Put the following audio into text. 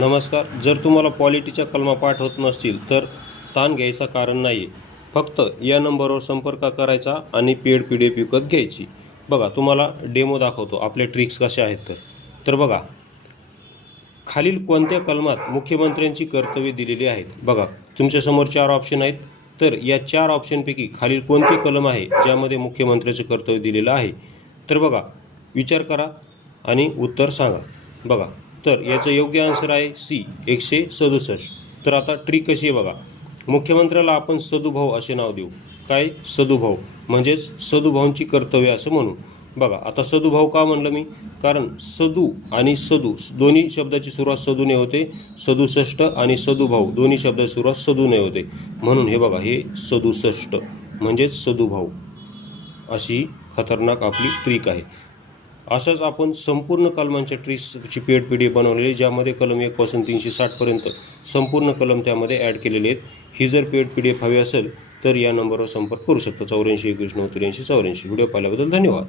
नमस्कार. जर तुम्हाला पॉलिटीच्या कलमा पाठ होत नसतील तर ताण घ्यायचं कारण नाही. फक्त या नंबरवर संपर्क करायचा आणि पेड PDF विकत घ्यायची. बघा, तुम्हाला डेमो दाखवतो आपले ट्रिक्स कसे आहेत तर बघा, खालील कोणत्या कलमात मुख्यमंत्र्यांची कर्तव्ये दिलेली आहेत. बघा, तुमच्यासमोर 4 ऑप्शन आहेत. तर या 4 ऑप्शनपैकी खालील कोणती कलम आहे ज्यामध्ये मुख्यमंत्र्याचे कर्तव्य दिलेलं आहे. तर बघा, विचार करा आणि उत्तर सांगा. बघा, तर याचं योग्य आन्सर आहे सी 167. तर आता ट्रिक कशी आहे बघा, मुख्यमंत्र्याला आपण सदुभाऊ असे नाव देऊ. काय? सदुभाऊ, म्हणजेच सदुभाऊंची कर्तव्य असं म्हणू. बघा, आता सदुभाऊ का म्हणलं मी, कारण सदू आणि सदू दोन्ही शब्दाची सुरुवात सदूने होते. 67 आणि सदुभाऊ दोन्ही शब्दाची सुरुवात सदूने होते, म्हणून हे बघा, हे 67 म्हणजेच सदुभाऊ. अशी खतरनाक आपली ट्रिक आहे. असंच आपण संपूर्ण कलमांच्या ट्रिक्सची पेड PDF बनवलेली, ज्यामध्ये कलम 1 पासून 360 संपूर्ण कलम त्यामध्ये ॲड केलेले आहेत. ही जर पेड PDF हवी असेल तर या नंबरवर संपर्क करू शकता. 84 21 83 84. व्हिडिओ पाहिल्याबद्दल धन्यवाद.